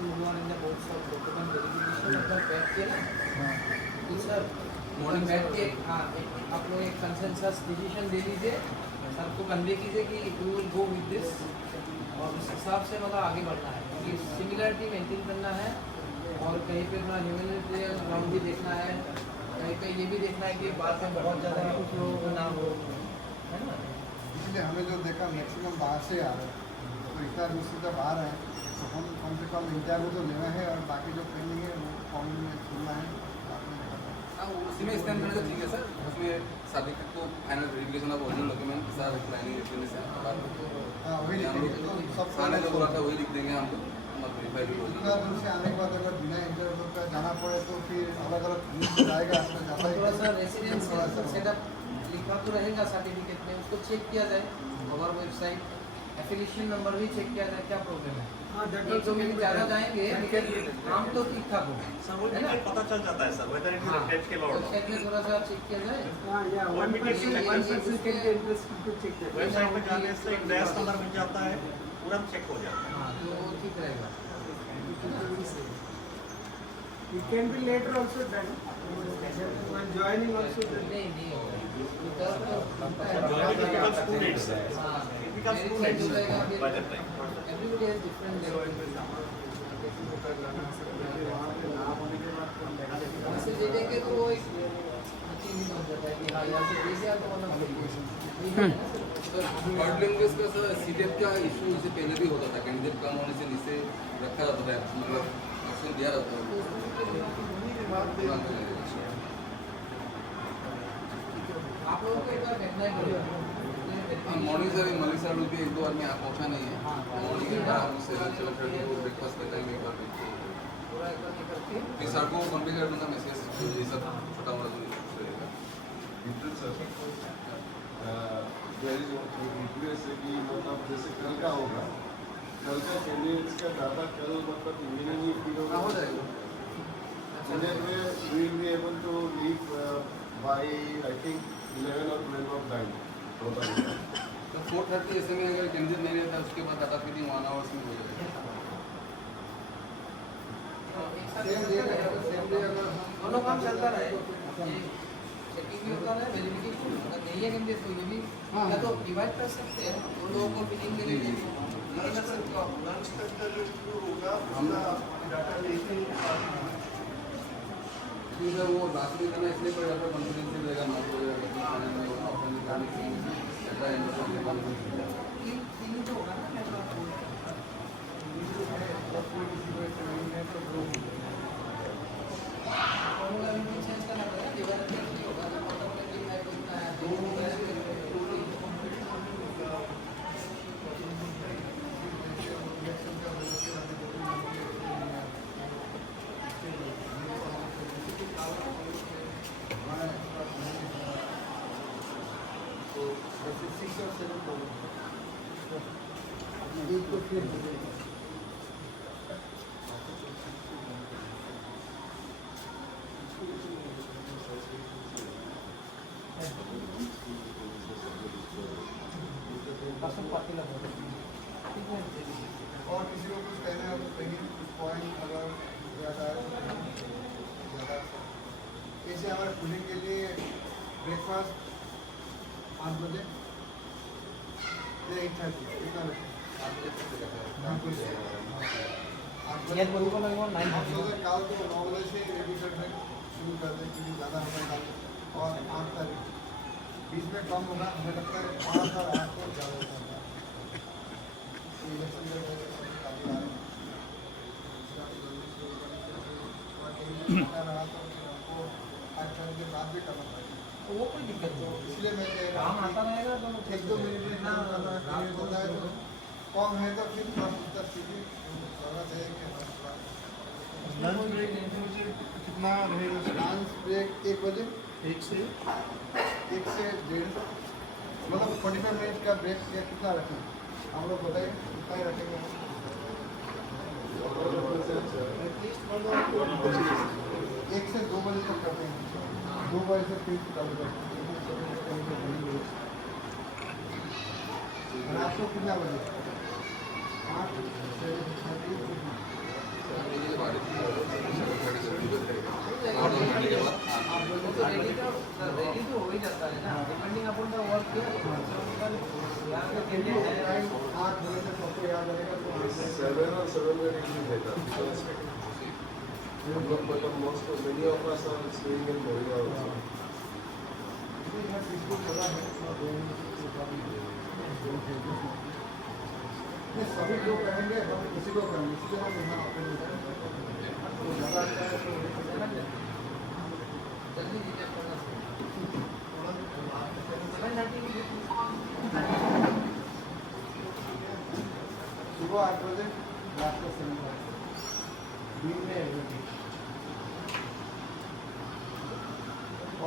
in the boards of document verification मतलब बैठ के ना कि सर मॉर्निंग बैठ के आप लोग एक कंसेंसस डिसीजन दे लीजिए, सर को कन्वे कीजिए कि we will go with this, और उस हिसाब से मतलब आगे बढ़ना है क्योंकि सिमिलरिटी मेंटेन करना है और कहीं पे थोड़ा ह्यूमैनिटेरियन ग्राउंड भी देखना है, कहीं पे ये भी देखना है कि बाद में बहुत ज़्यादा कुछ लोगों को ना हो, है ना। इसलिए हमें जो देखा मैक्सिमम बाहर से आ रहे हैं, तो इतना दूर से जब आ रहे हैं तो हम कम से कम इंटरव्यू तो लेना है और बाकी जो पेंडिंग है वो फॉर्म में सुनना है। उसी में स्टैम्प करने का ठीक है सर, उसमें सर्टिफिकेट को final verification of original document के साथ प्लानिंग एक्सपीरियंस है। हाँ वही सब सामने जो बोला था वही लिख देंगे हम लोग, वेरीफाई भी हो इतना दूर से आने के बाद अगर बिना इंटरव्यू का जाना पड़े तो फिर अलग अलग जाएगा, उसमें जाता थोड़ा सा रेसिडेंशियल सेटअप लिखा तो रहेगा सर्टिफिकेट में, उसको चेक किया जाए और वेबसाइट एफिलिएशन नंबर भी चेक किया जाए, क्या प्रॉब्लम है। हाँ, एक दो मिनट ज़्यादा जाएंगे लेकिन काम तो ठीक ठाक होगा, है ना। पता चल जाता है sir whether it is test के लॉट वेबसाइट में थोड़ा सा चेक किया जाए। हां या वेबसाइट पे जाने से एक डैश नंबर मिल जाता है, तुरंत चेक हो जाता है। हाँ तो ठीक रहेगा। It can be later also done. When joining also done. नहीं होगा स्टूडेंट्स हाँ typical students by the time everybody has different से दे देंगे तो वो एक चीज नहीं बन जाता है कि हाँ यहाँ से दे दिया तो मतलब थर्ड लैंग्वेज का सर सीटेट का इशू इससे पहले भी होता था, कैंडिडेट कम होने से नीचे रखा जाता था, मतलब ऑप्शन दिया जाता था। आप लोगों को एक बार देखना ही पड़ेगा। मॉर्निंग सर मलिक सर लोग एक दो आदमी यहाँ पहुँचा नहीं है, मॉर्निंग एक बार हम सेलेक्ट करके वो ब्रेकफास्ट कराएंगे एक बार, फिर सर को कॉन्टेक्ट कर दूँगा मैसेज, ये सब छोटा मोटा से कि मतलब जैसे कल का होगा, कल का कैंडिडेट्स का डाटा कल मतलब इमीडिएटली ही फीड होगा, हो जाएगा। we will be able to leave by I think 11 or 12 of night. तो 4:30 ऐसे में अगर कैंडिडेट नहीं रहता उसके बाद डाटा फीडिंग 1 आवर्स में हो जाएगा। दोनों काम चलता रहे, चेकिंग भी होता रहे, वेरिफिकेशन अगर नहीं है कैंडिडेट तो ये भी या तो डिवाइड कर सकते हैं उन लोगों को फीडिंग के लिए लंच तक का जो होगा उसका डाटा लेके सर वो रात में करना इसलिए पड़ेगा, तो कॉन्फिडेंशियल रहेगा, नॉट हो जाएगा ऑप्शन निकालने तो होगा और किसी को कुछ कहना है तो कहीं कुछ पॉइंट अगर ज़्यादा जैसे हमारे पुलिंग के लिए ब्रेकफास्ट 5 बजे 8:30 कितना कल तो 9 बजे से रेडी करने शुरू कर दें क्योंकि ज़्यादा हमें डाल और 8 तारीख बीच में कम होगा, हमें लगता है 5 और 8 को ज़्यादा होता है। इलेक्शन में काफ़ी आ रहे रहा तो हमको 5 साल के बाद भी करना पड़ेगा, तो वो कोई दिक्कत नहीं, इसलिए मैं कह रहा काम आता रहेगा तो 1-2 मिनट में रात होता है तो कम है तो फिर थोड़ा स्थिति ज़रूरत है कि लंच ब्रेक कितना रहेगा? लंच ब्रेक 1 बजे 1 से 1:30 मतलब 45 मिनट का ब्रेक या कितना रखें हम लोग बताइए, कितना ही रखेंगे? 1 से 2 बजे तक करते हैं, 2 बजे से फिर चालू करते हैं। रात को कितना बजे? 8 surrender in data because but most of many of us are staying in Korea also. सभी लोग कहेंगे हम किसी को कहेंगे इसलिए हम यहाँ आपको नहीं करेंगे तो ज़्यादा अच्छा है तो जल्दी रिजेक्ट सुबह 8 बजे रात को 7 बजे दिन में 1 बजे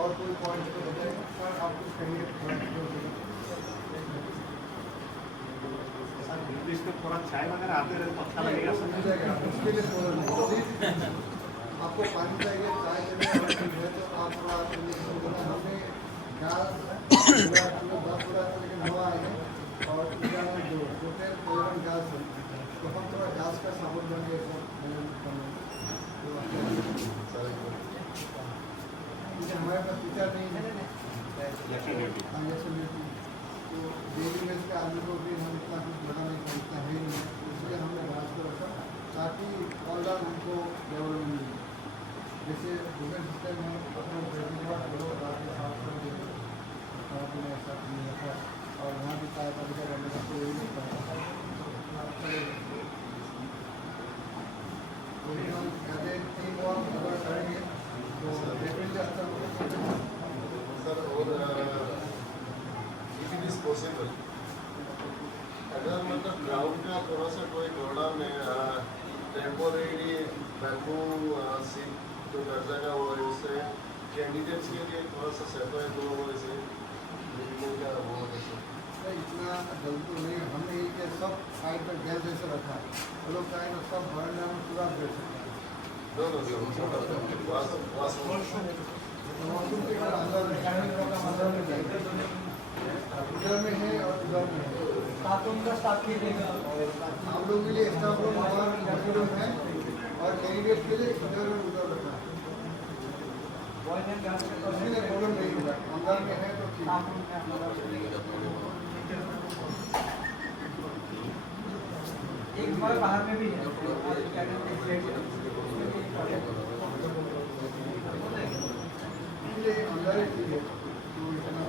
और कोई पॉइंट तो बताएगा सर आप कुछ कहिए इसमें थोड़ा चाय वगैरह आते रहे तो अच्छा लगेगा मिल जाएगा उसके लिए थोड़ा नहीं आपको पानी चाहिए चाय चाहिए और कुछ है तो आप थोड़ा हमने गैस 10 लेकिन हवा आए और पूजा में दो तकरीबन गैस है तो हम थोड़ा गैस का साबुन बन गए हमारे पास टीचर नहीं है तो डेली बेस पे आदमी को भी हम इतना कुछ लगा नहीं समझता है नहीं इसलिए हमने राज को रखा ताकि ऑलराउंड हमको डेवलपमेंट मिले जैसे गूगल सिस्टम है अपना रात के साफ कर देंगे ऐसा नहीं रखा और वहाँ भी चाय का विचार करने का कोई नहीं हम कहते टीम वर्क अगर करेंगे तो डेफिनेटली अच्छा होगा सर और if it is possible अगर मतलब ग्राउंड का थोड़ा सा कोई नोएडा में टेम्पोरेरी बैम्बू सीट जो दर्जा का वो है उससे कैंडिडेट्स के लिए थोड़ा सा सेपरेट हो वो ऐसे मिलने का वो ऐसे इतना जल्दी तो नहीं हमने ये कि सब साइड पर गैस जैसे रखा है वो लोग चाहे तो सब भरने में पूरा कर सकते हैं वॉशरूम के अंदर में उधर में है और उधर में है स्टाफ के लिए हम लोग के लिए स्टाफ रूम और रूम है और कैंडिडेट के लिए इधर और उधर रखा है इसलिए प्रॉब्लम नहीं होगा अंदर में है तो एक बार बाहर में भी है इसलिए अंदर ही ठीक है तो इतना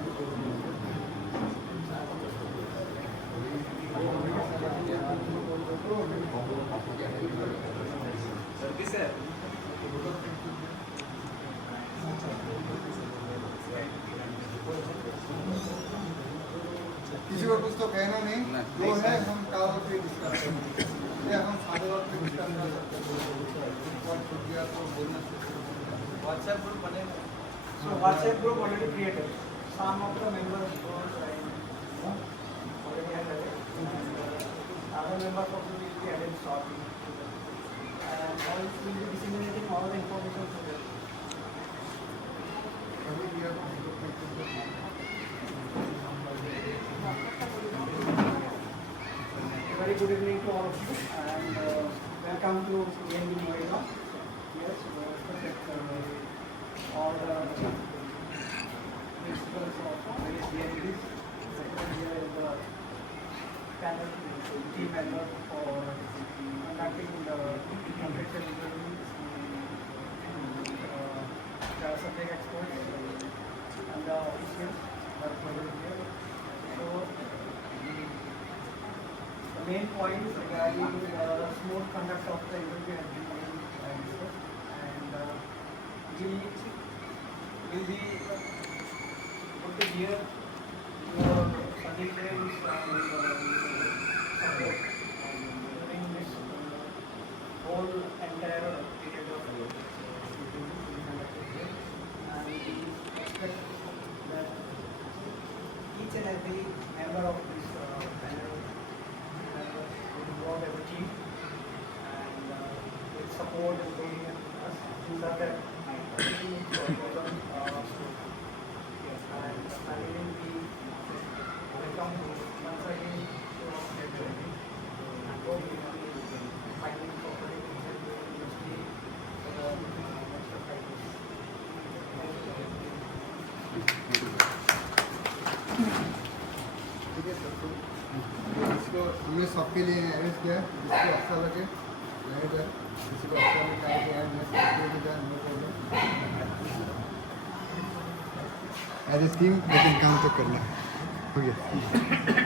किसी को कुछ तो कहना नहीं जो है हम कारों पे डिस्कस करेंगे हम सारे वक्त पे डिस्कस कर सकते हैं तो बोलना व्हाट्सएप ग्रुप बनेगा So WhatsApp group already created. Some of the members already added. Other members also will be added shortly. And all will be disseminating all the information to them. Very good evening to all of you and welcome to ANB Noida. Yes, all the principals of various DNBs. Second here is the panel team member for conducting the contractual interviews. The subject experts and the officials are present here. So the main points regarding the smooth conduct of the interview has been discussed, and we will be put to hear your suggestions and support during this whole entire period of and we expect that each and every member of this panel will involve as a team and with support and coordination us so that everything is and finally we welcome once again to everybody and hope we will be finding cooperating with the university for the next 5 years. ठीक है sir इसको हमने सबके लिए arrange किया है जिसको अच्छा लगे नहीं जाए किसी को अच्छा निकाल के आए नहीं जाए no problem as a team लेकिन काम तो करना है हो गया